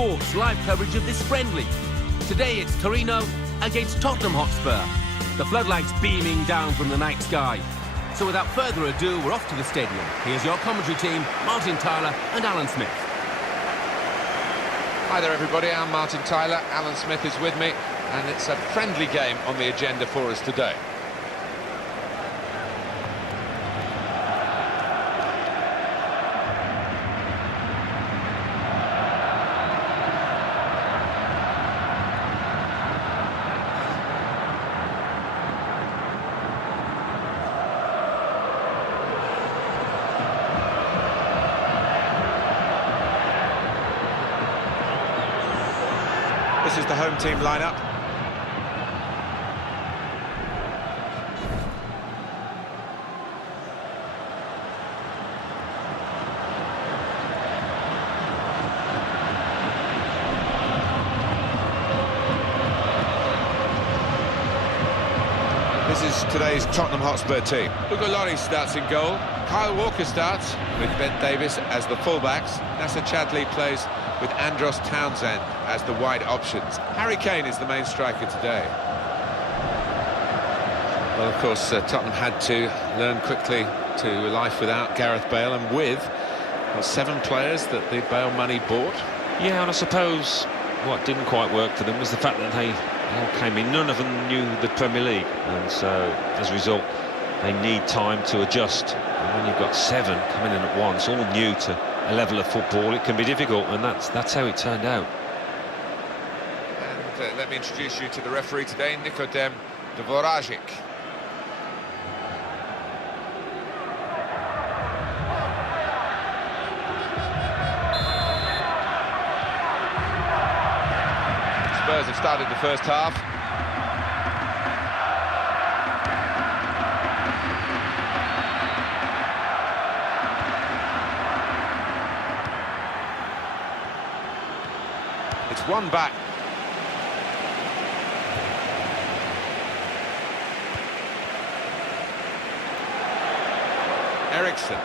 Sports live coverage of this friendly. Today it's Torino against Tottenham Hotspur. The floodlights beaming down from the night sky. So without further ado, we're off to the stadium. Here's your commentary team, Martin Tyler and Alan Smith. Hi there everybody, I'm Martin Tyler, Alan Smith is with me, and it's a friendly game on the agenda for us today. This is the home team lineup. This is today's Tottenham Hotspur team. Hugo Lloris starts in goal. Kyle Walker starts with Ben Davies as the fullbacks. Nasser Chadli plays with Andros Townsend as the wide options. Harry Kane is the main striker today. Well, of course, Tottenham had to learn quickly to life without Gareth Bale, and with 7 players that the Bale money bought. Yeah, and I suppose what didn't quite work for them was the fact that they all came in. None of them knew the Premier League, and so as a result, they need time to adjust. And when you've got 7 coming in at once, all new to a level of football, it can be difficult, and that's how it turned out. And let me introduce you to the referee today, Nikodem Dvorajic. Spurs have started the first half. It's one back. Eriksson.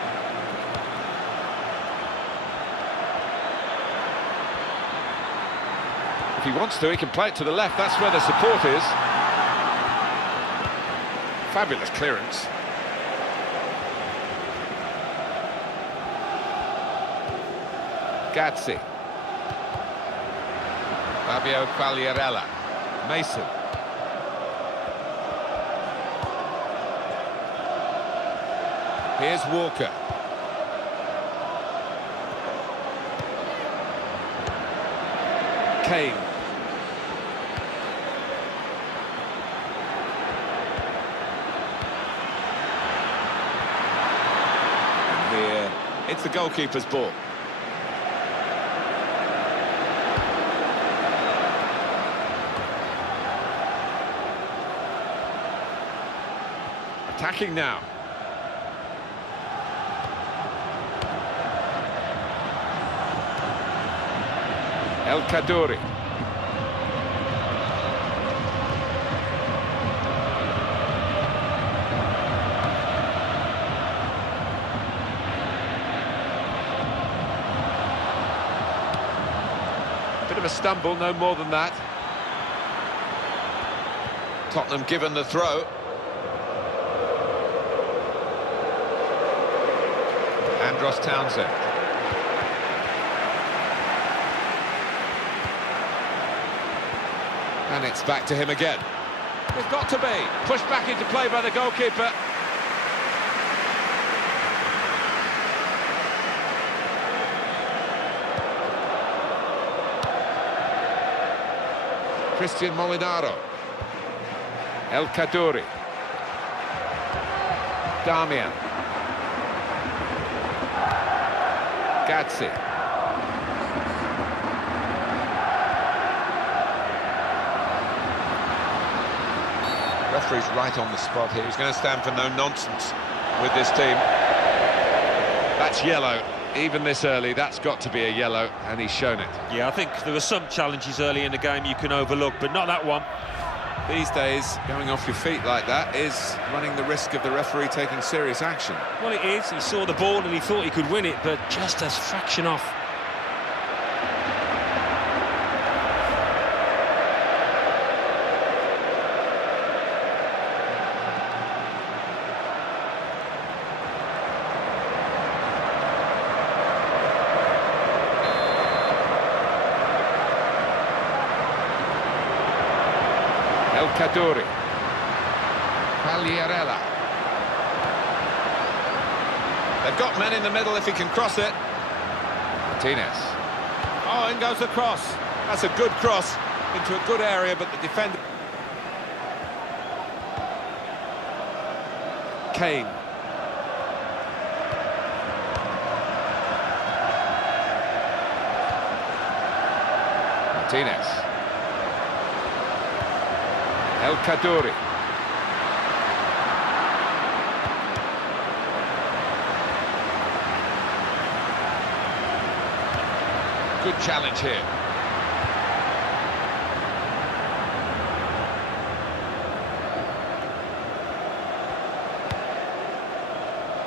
If he wants to, he can play it to the left. That's where the support is. Fabulous clearance. Gazzi. Fabio Villarreal. Mason. Here's Walker. Kane. And here, it's the goalkeeper's ball. Attacking now. El Kaddouri. Bit of a stumble, no more than that. Tottenham given the throw. Andros Townsend. And it's back to him again. It's got to be. Pushed back into play by the goalkeeper. Christian Molinaro. El Kaddouri. Damian. Gazzi. Referee's right on the spot here. He's going to stand for no nonsense with this team. That's yellow. Even this early, that's got to be a yellow, and he's shown it. Yeah, I think there were some challenges early in the game you can overlook, but not that one. These days, going off your feet like that is running the risk of the referee taking serious action. Well, it is. He saw the ball and he thought he could win it, but just a fraction off. El Kaddouri. Villarreal. They've got men in the middle if he can cross it. Martinez. Oh, in goes the cross. That's a good cross into a good area, but the defender... Kane. Martinez. El Kaddouri. Good challenge here.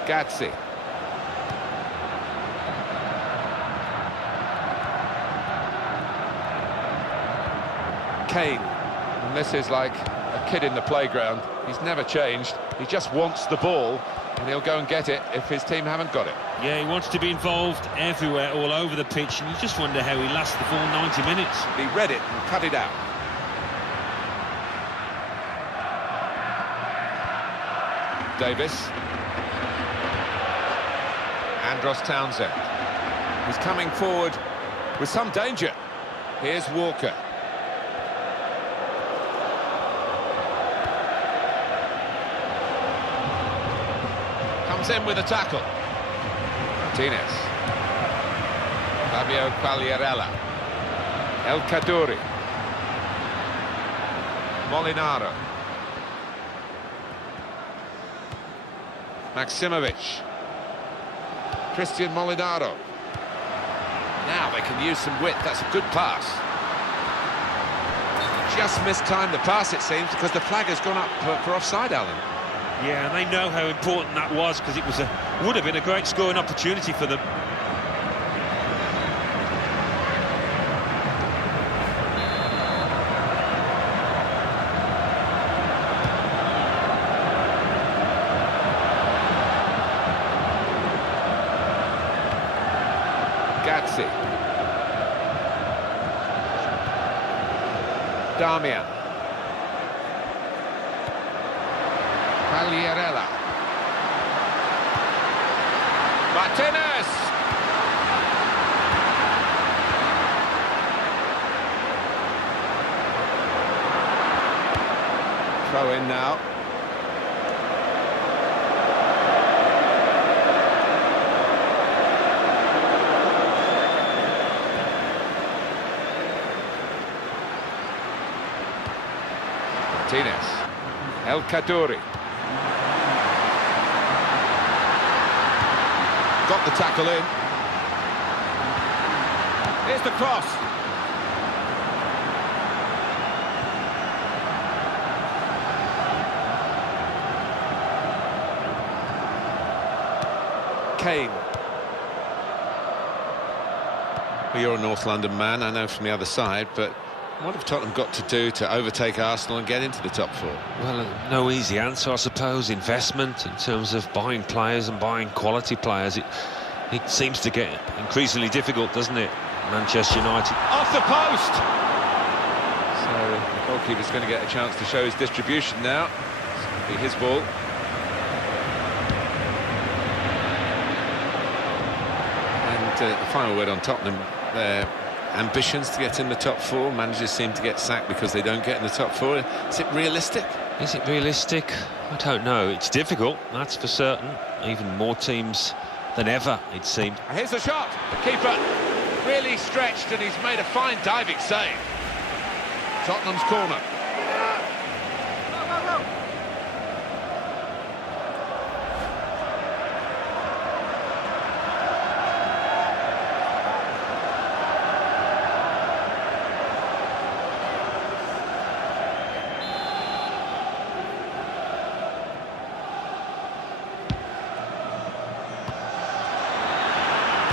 Gazzi. Kane. And this is like a kid in the playground. He's never changed. He just wants the ball, and he'll go and get it if his team haven't got it. Yeah, he wants to be involved everywhere, all over the pitch, and you just wonder how he lasts the full 90 minutes. He read it and cut it out. Davis. Andros Townsend. He's coming forward with some danger. Here's Walker. Comes in with a tackle. Martinez. Fabio Quagliarella. El Kaddouri. Molinaro. Maximovic. Christian Molinaro. Now they can use some width. That's a good pass. Just mistimed the pass, it seems, because the flag has gone up for offside, Alan. Yeah, and they know how important that was, because it was would have been a great scoring opportunity for them. Gazzi. Damian. Villarreal. Martinez. Throw in now. Martinez. El Kaddouri. Got the tackle in. Here's the cross. Kane. Well, you're a North London man, I know from the other side, but what have Tottenham got to do to overtake Arsenal and get into the top four? Well, no easy answer, I suppose. Investment in terms of buying players and buying quality players. It seems to get increasingly difficult, doesn't it? Manchester United. Off the post! So the goalkeeper's going to get a chance to show his distribution now. It's going to be his ball. And the final word on Tottenham, their ambitions to get in the top four. Managers seem to get sacked because they don't get in the top four. Is it realistic? Is it realistic? I don't know. It's difficult, that's for certain. Even more teams than ever, it seemed. Here's the shot. The keeper really stretched and he's made a fine diving save. Tottenham's corner.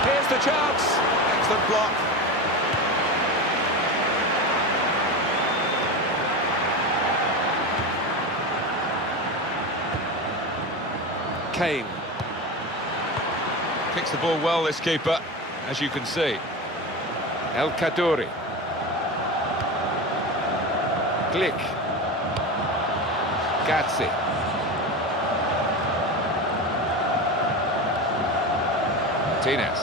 Here's the chance. Excellent block. Kane. Kicks the ball well, this keeper, as you can see. El Kaddouri. Glick. Gazzi. Martinez.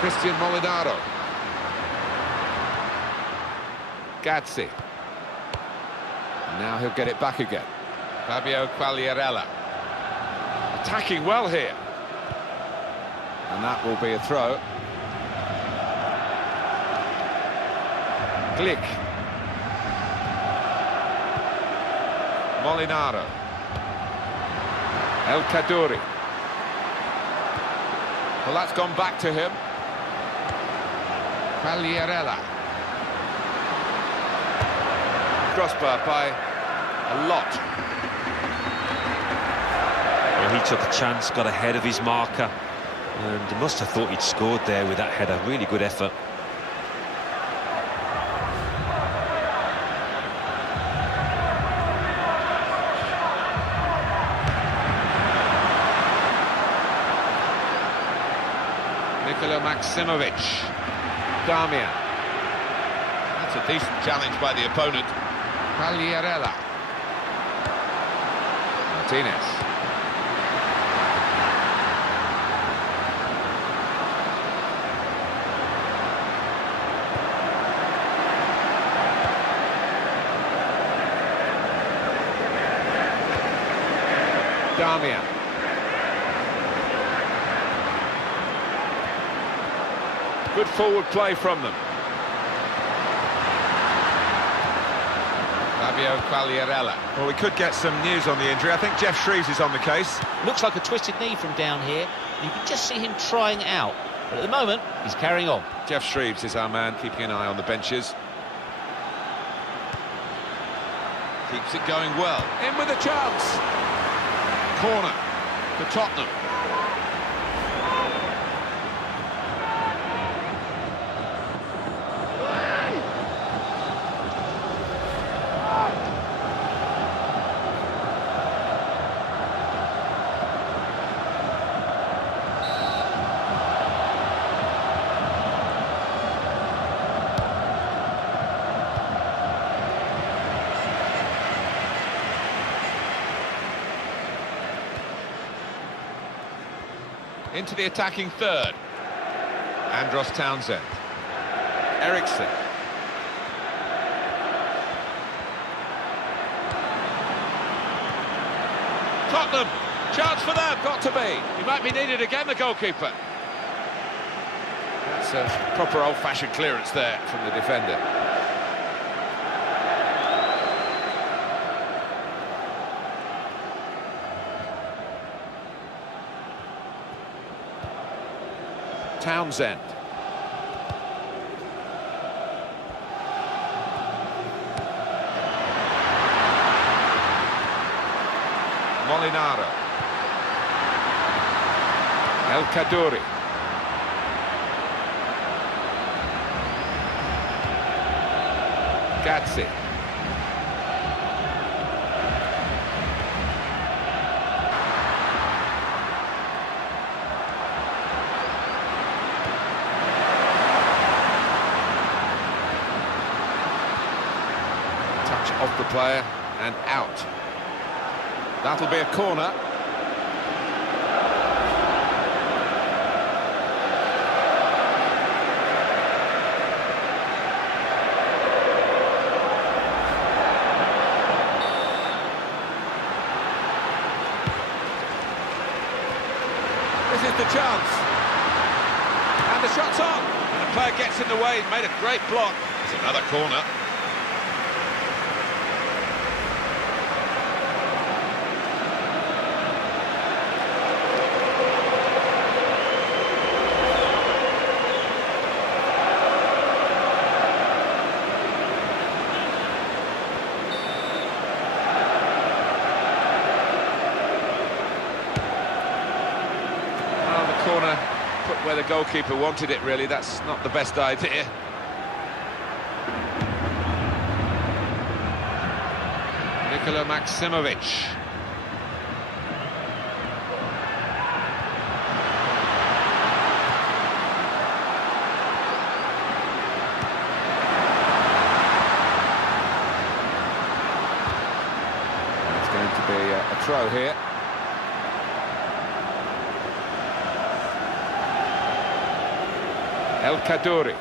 Christian Molinaro. Gazzi. Now he'll get it back again. Fabio Quagliarella. Attacking well here. And that will be a throw. Glick. Molinaro. El Kaddouri. Well, that's gone back to him. Quagliarella. Crossbar by a lot. Well, he took a chance, got ahead of his marker, and he must have thought he'd scored there with that header. Really good effort. Maximovic. Damian. That's a decent challenge by the opponent. Quagliarella. Martinez. Damian. Good forward play from them. Fabio Quagliarella. Well, we could get some news on the injury. I think Jeff Shreves is on the case. Looks like a twisted knee from down here. You can just see him trying it out. But at the moment, he's carrying on. Jeff Shreves is our man, keeping an eye on the benches. Keeps it going well. In with a chance. Corner for Tottenham. Into the attacking third. Andros Townsend. Eriksson. Tottenham. Chance for them. Got to be. He might be needed again, the goalkeeper. That's a proper old-fashioned clearance there from the defender. Townsend. Molinaro. El Kaddouri. Gazzi. Off the player and out. That'll be a corner. This is the chance. And the shot's on. And the player gets in the way, made a great block. It's another corner. Corner put where the goalkeeper wanted it, really. That's not the best idea. Nikola Maximovic. throw here. El Kaddouri.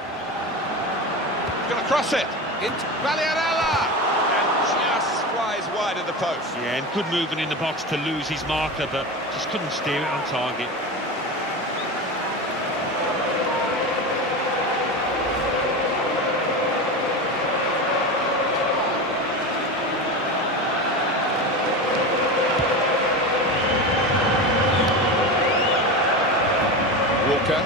Going to cross it into Villarreal, and just flies wide of the post. Yeah, and good movement in the box to lose his marker, but just couldn't steer it on target. Walker.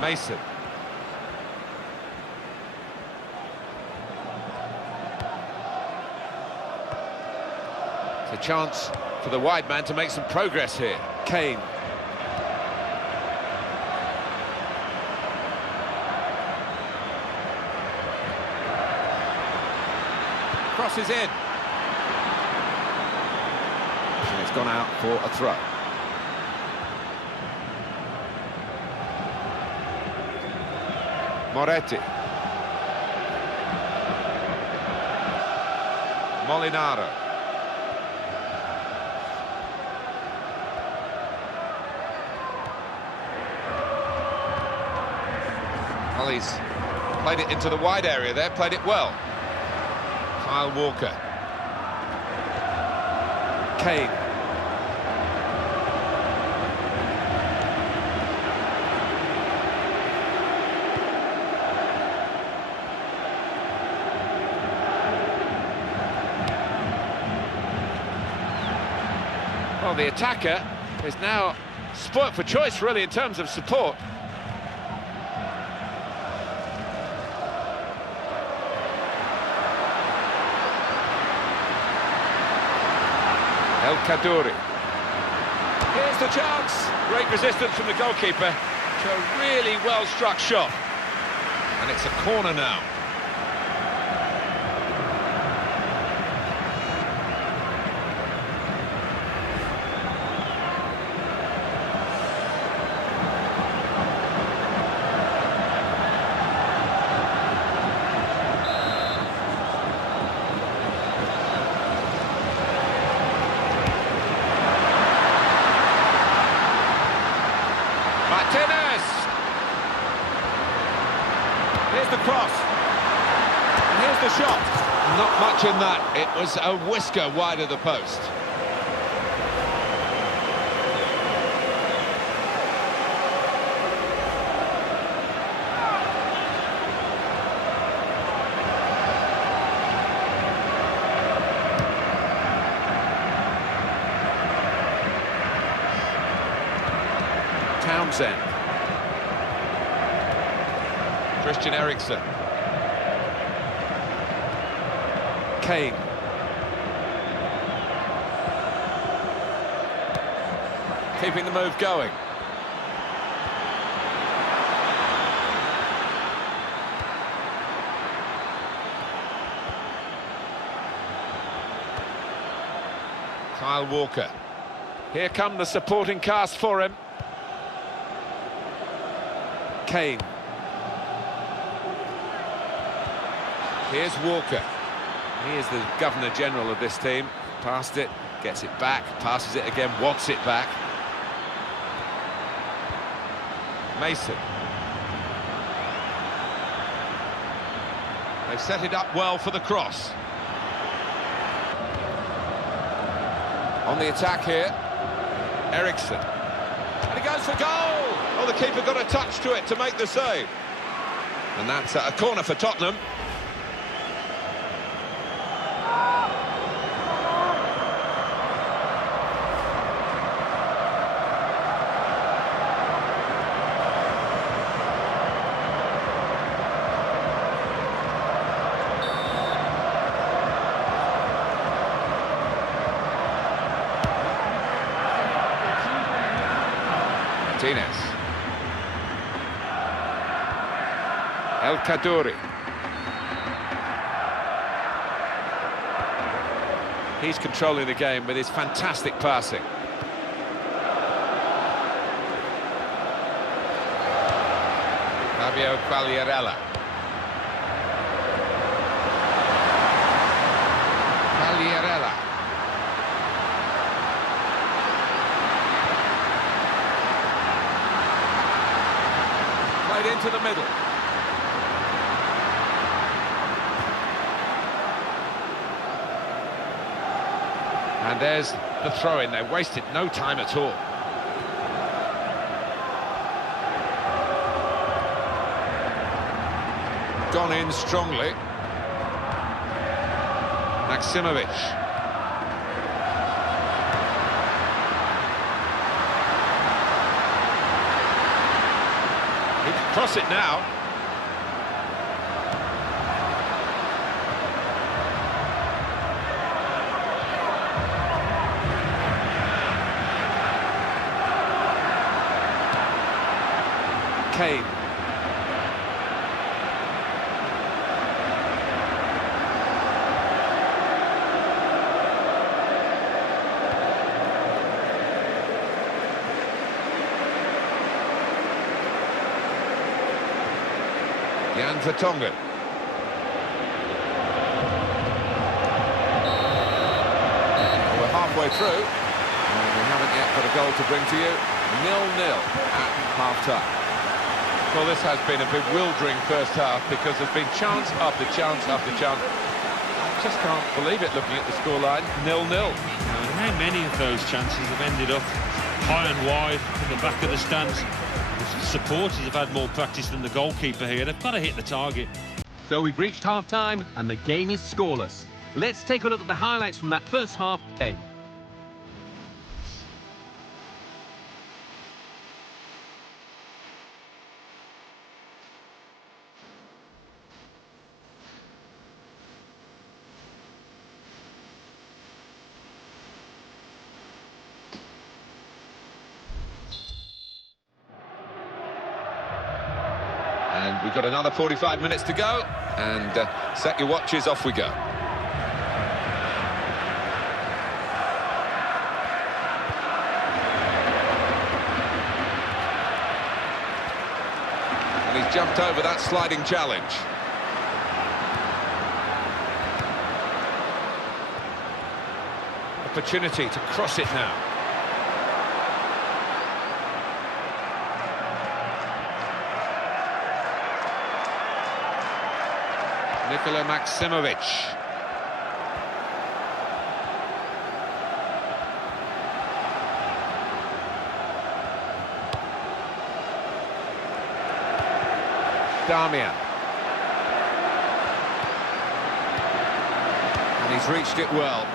Mason. It's a chance for the wide man to make some progress here. Kane. Crosses in. And it's gone out for a throw. Moretti. Molinaro. Well, he's played it into the wide area there, played it well. Kyle Walker. Kane. Well, the attacker is now spoilt for choice, really, in terms of support. El Kaddouri. Here's the chance. Great resistance from the goalkeeper to a really well-struck shot. And it's a corner now. Here's the cross. And here's the shot. Not much in that. It was a whisker wide of the post. Townsend. Christian Eriksen. Kane. Keeping the move going. Kyle Walker. Here come the supporting cast for him. Kane. Here's Walker. He is the Governor-General of this team. Passed it, gets it back, passes it again, wants it back. Mason. They've set it up well for the cross. On the attack here, Eriksen. And he goes for goal! Oh, the keeper got a touch to it to make the save. And that's a corner for Tottenham. Martinez. El Kaddouri. He's controlling the game with his fantastic passing. Fabio Quagliarella. into the middle. And there's the throw-in. They wasted no time at all. Gone in strongly. Maximovic. He can cross it now. Kane. Jan Vertonghen. We're halfway through, and we haven't yet got a goal to bring to you. 0-0 at half-time. Well, this has been a bewildering first half because there's been chance after chance after chance. I just can't believe it looking at the scoreline. 0-0. How many of those chances have ended up high and wide at the back of the stands? The supporters have had more practice than the goalkeeper here. They've got to hit the target. So we've reached half-time and the game is scoreless. Let's take a look at the highlights from that first half game. And we've got another 45 minutes to go, and set your watches, off we go. And he's jumped over that sliding challenge. Opportunity to cross it now. Nikola Maximovic. Damian. And he's reached it well.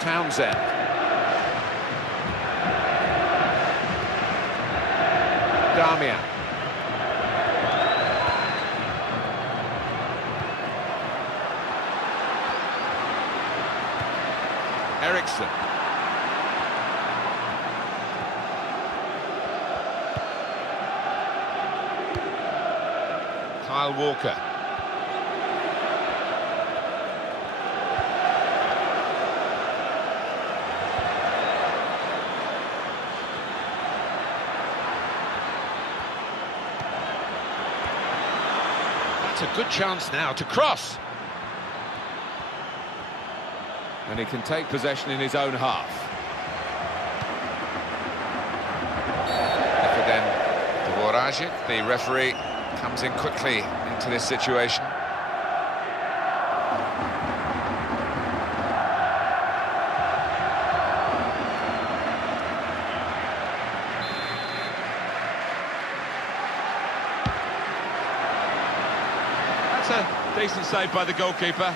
Townsend. Damian. Eriksson. Kyle Walker. A good chance now to cross, and he can take possession in his own half. For then Dvorajic, the referee, comes in quickly into this situation. A decent save by the goalkeeper.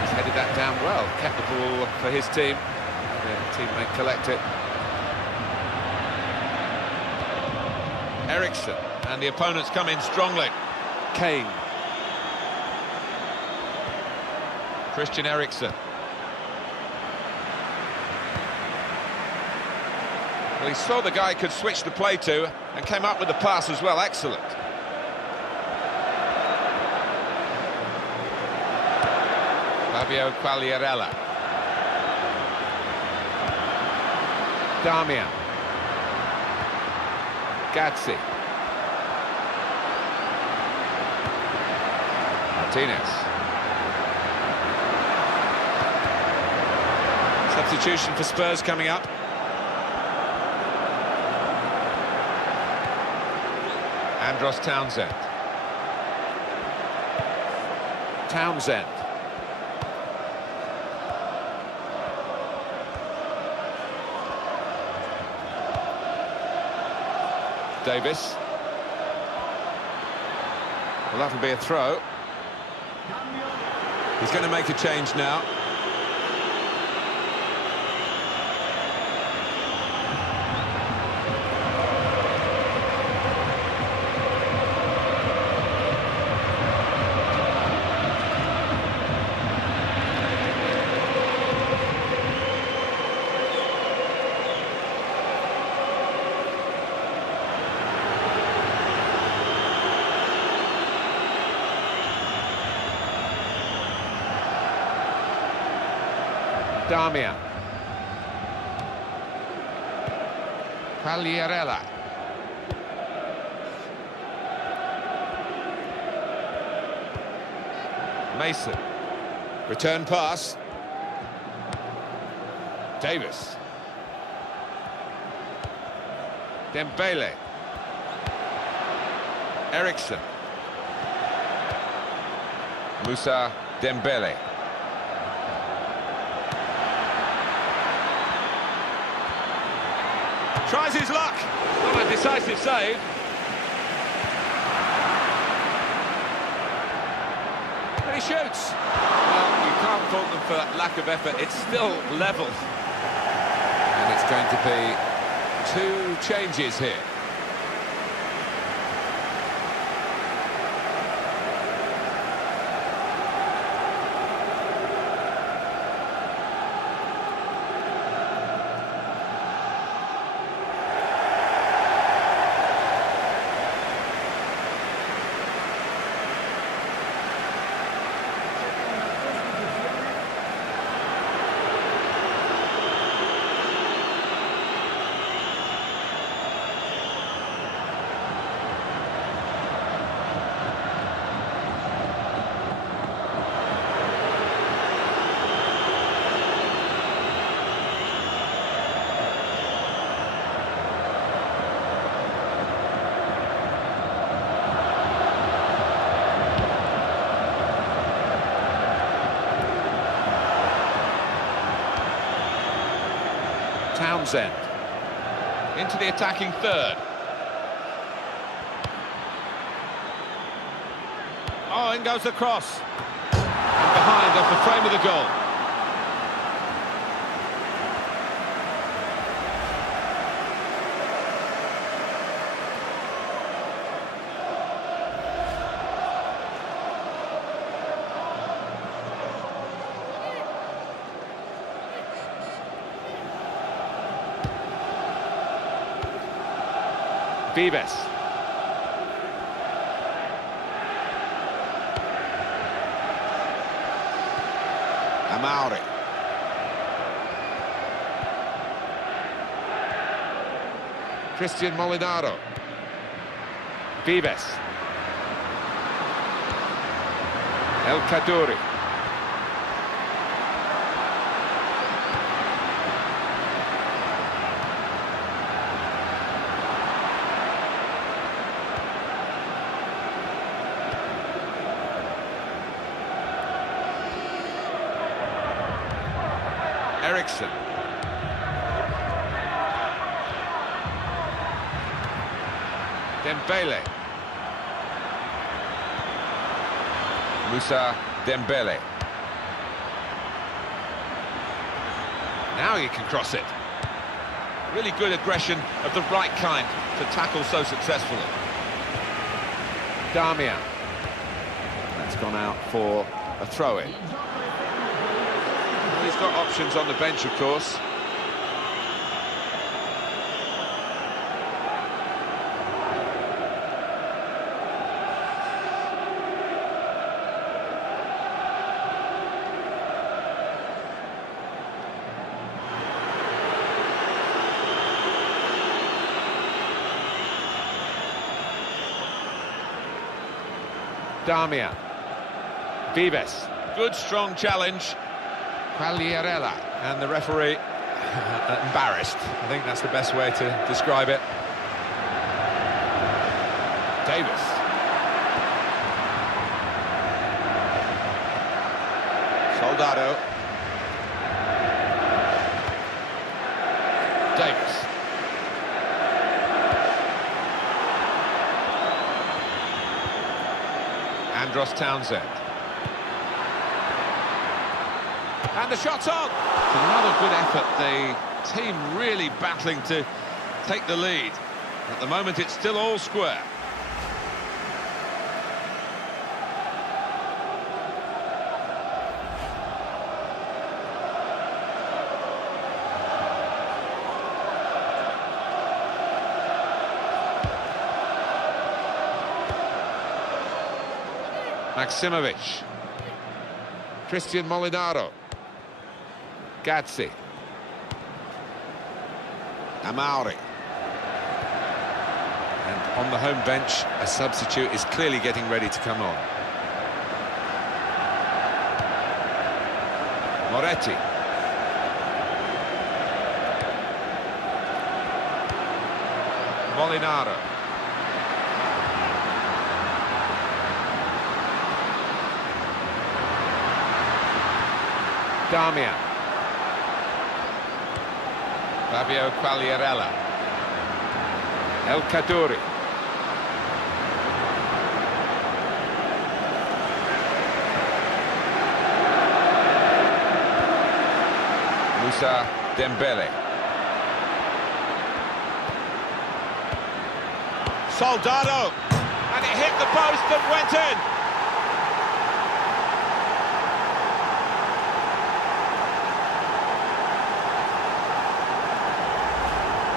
He's headed that down well, kept the ball for his team. Their teammate collect it. Eriksson, and the opponents come in strongly. Kane. Christian Eriksson. Well, he saw the guy could switch the play to, and came up with the pass as well. Excellent. Fabio Quagliarella. Damian. Gazzi. Martinez. Substitution for Spurs coming up. Andros Townsend. Townsend. Davis. Well, that'll be a throw. He's going to make a change now. Damia. Pagliarella. Mason. Return pass. Davis. Dembele. Eriksson. Musa Dembele. Tries his luck. Not a decisive save. And he shoots. Well, you can't fault them for lack of effort. It's still level. And it's going to be 2 changes here. Townsend into the attacking third. Oh, in goes the cross. And behind off the frame of the goal. Vives. Amauri. Christian Molinaro. Vives. El Kaddouri. Eriksson. Dembele. Musa Dembele. Now he can cross it. Really good aggression of the right kind to tackle so successfully. Damian. That's gone out for a throw-in. He's got options on the bench, of course. Damian. Vives. Good, strong challenge. Quagliarella. And the referee embarrassed. I think that's the best way to describe it. Davis. Soldado. Davis. Andros Townsend. And the shot's on! Another good effort. The team really battling to take the lead. At the moment, it's still all square. Maximovic. Christian Molinaro. Gazzi. Amauri. And on the home bench, a substitute is clearly getting ready to come on. Moretti. Molinaro. Damian. Fabio Quagliarella. El Kaddouri. Moussa Dembele. Soldado. And it hit the post and went in.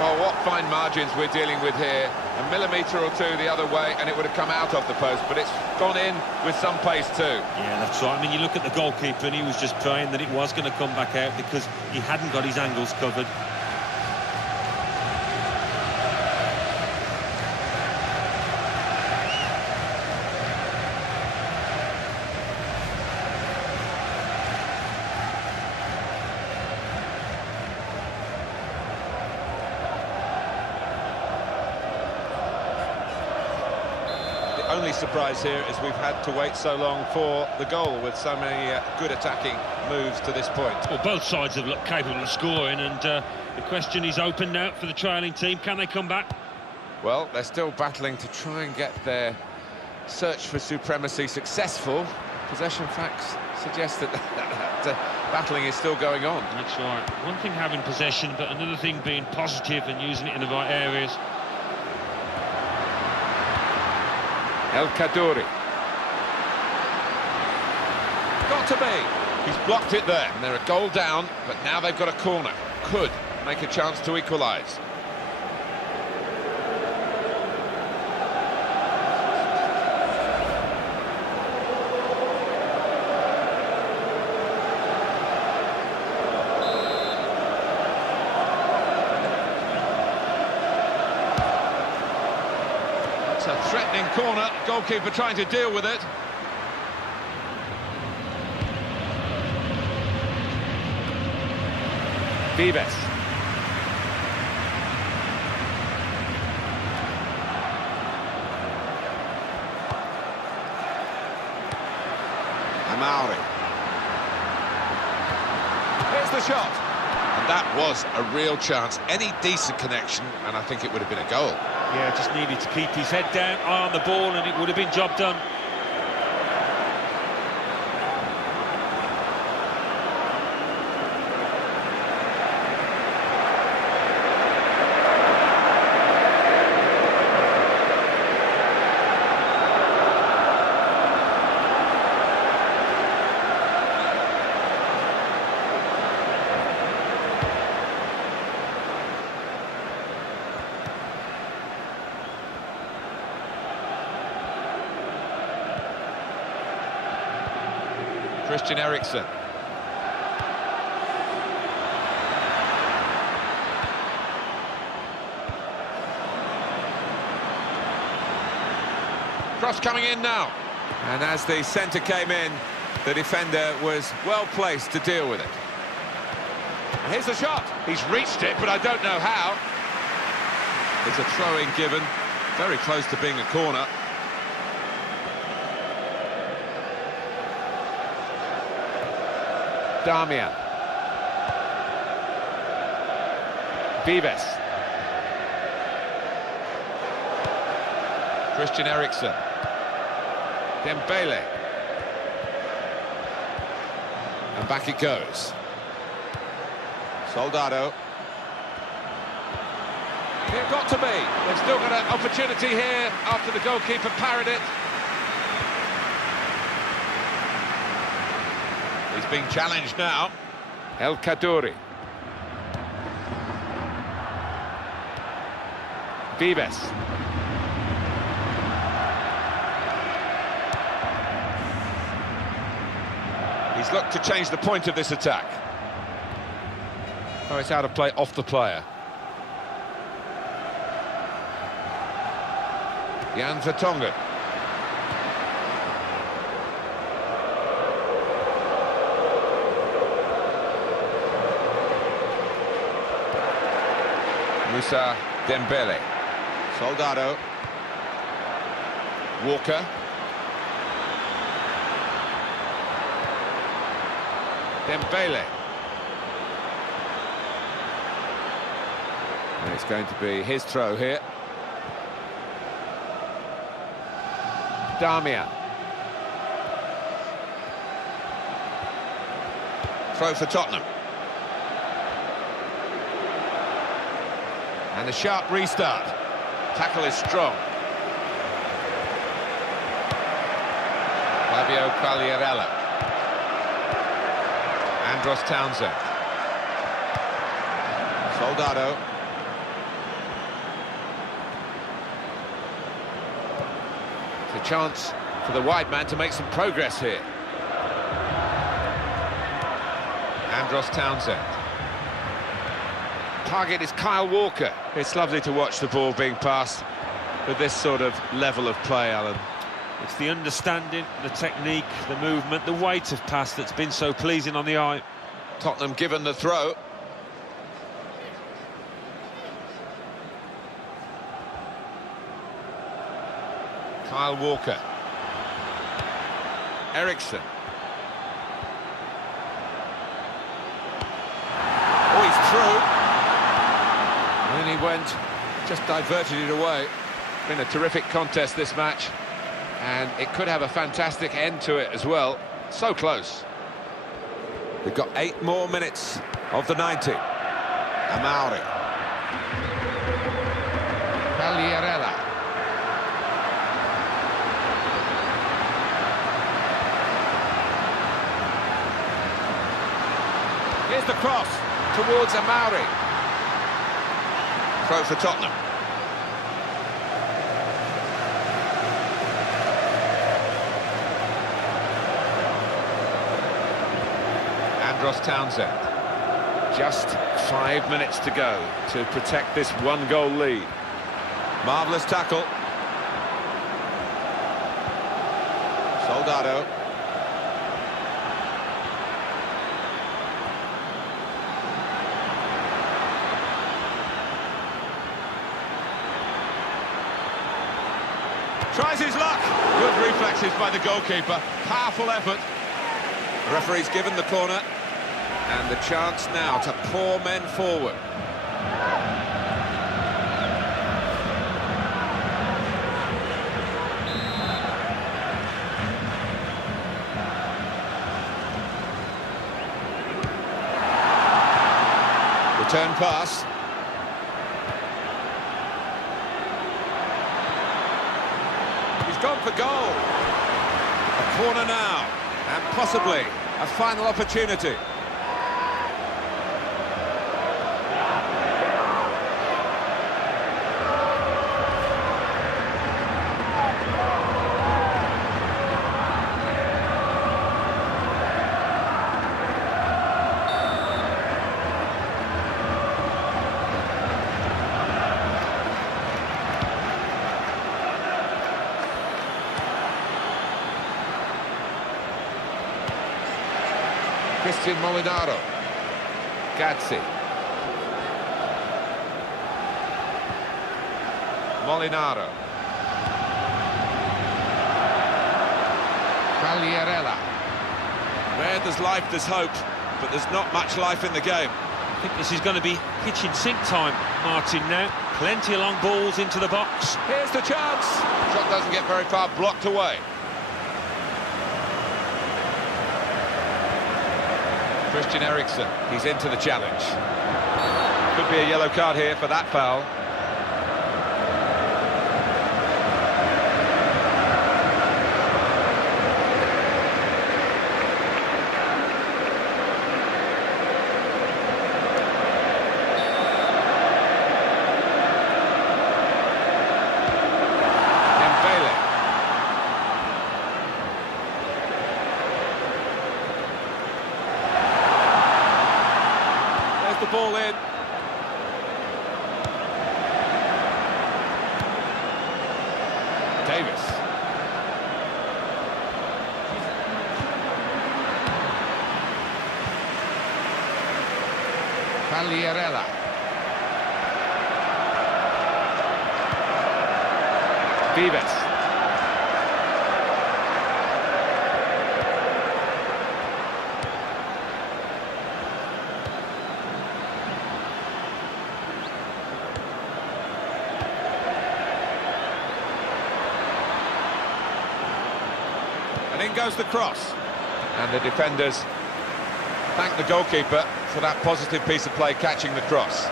Oh, what fine margins we're dealing with here. A millimetre or two the other way and it would have come out of the post, but it's gone in with some pace too. Yeah, that's right. I mean, you look at the goalkeeper and he was just praying that it was going to come back out because he hadn't got his angles covered. Only surprise here is we've had to wait so long for the goal with so many good attacking moves to this point. Well, both sides have looked capable of scoring, and the question is open now for the trailing team. Can they come back? Well, they're still battling to try and get their search for supremacy successful. Possession facts suggest that battling is still going on. That's right. One thing having possession, but another thing being positive and using it in the right areas. El Kaddouri. Got to be. He's blocked it there. And they're a goal down, but now they've got a corner. Could make a chance to equalise. It's a threatening corner. Goalkeeper trying to deal with it. Vives. Amauri. Here's the shot. And that was a real chance. Any decent connection, and I think it would have been a goal. Yeah, just needed to keep his head down, eye on the ball, and it would have been job done. Christian Eriksen. Cross coming in now. And as the centre came in, The defender was well placed to deal with it. And here's the shot. He's reached it, but I don't know how. It's a throw-in given. Very close to being a corner. Damian. Vives. Christian Eriksen. Dembele. And back it goes. Soldado. It got to be. They've still got an opportunity here after the goalkeeper parried it. He's being challenged now. El Kaddouri. Vives. He's looked to change the point of this attack. Oh, it's out of play off the player. Jan Vertonghen. Moussa Dembele. Soldado. Walker. Dembele. And it's going to be his throw here. Damian. Throw for Tottenham. And a sharp restart. Tackle is strong. Fabio Quagliarella. Andros Townsend. Soldado. It's a chance for the wide man to make some progress here. Andros Townsend. Target is Kyle Walker. It's lovely to watch the ball being passed with this sort of level of play, Alan. It's the understanding, the technique, the movement, the weight of pass that's been so pleasing on the eye. Tottenham given the throw. Kyle Walker. Eriksen. Oh, he's through. And then he went, just diverted it away. Been a terrific contest, this match. And it could have a fantastic end to it as well. So close. We've got 8 more minutes of the 90. Amauri. Quagliarella. Here's the cross towards Amauri. Throw for Tottenham. Andros Townsend. Just 5 minutes to go to protect this 1-goal lead. Marvellous tackle. Soldado. Tries his luck. Good reflexes by the goalkeeper. Powerful effort. The referee's given the corner. And the chance now to pour men forward. Return pass. He's gone for goal. A corner now, and possibly a final opportunity. Christian Molinaro. Gazzi. Molinaro. Villarreal. Where there's life, there's hope, but there's not much life in the game. I think this is going to be kitchen sink time, Martin, now. Plenty of long balls into the box. Here's the chance. Shot doesn't get very far, blocked away. Christian Eriksen, he's into the challenge. Could be a yellow card here for that foul. The ball in. Davis. Villarreal. Vives. And in goes the cross. And the defenders thank the goalkeeper for that positive piece of play, catching the cross.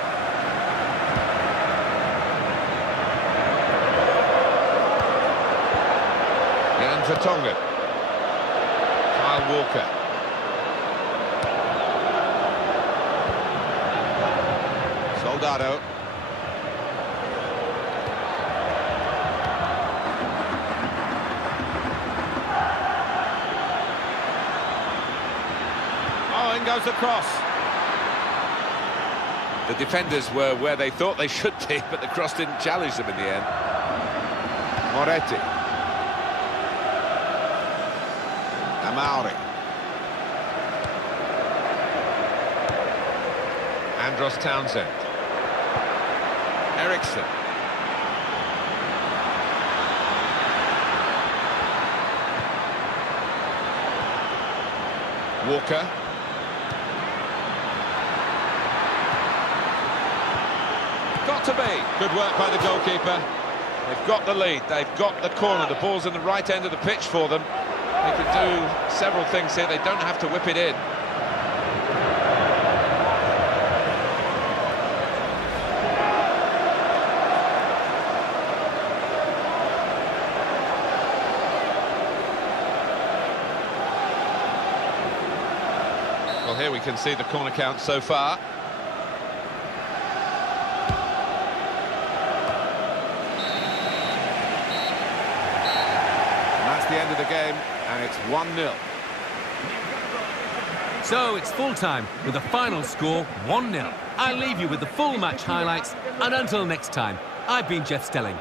Jan Vertonghen. Kyle Walker. Soldado. Oh, in goes the cross. The defenders were where they thought they should be, but the cross didn't challenge them in the end. Moretti. Amauri. Andros Townsend. Eriksen. Walker. Got to be. Good work by the goalkeeper. They've got the lead, they've got the corner, the ball's in the right end of the pitch for them. They can do several things here, they don't have to whip it in. Well, here we can see the corner count so far. The end of the game, and it's 1-0. So it's full time with the final score 1-0. I'll leave you with the full match highlights, and until next time, I've been Jeff Stelling.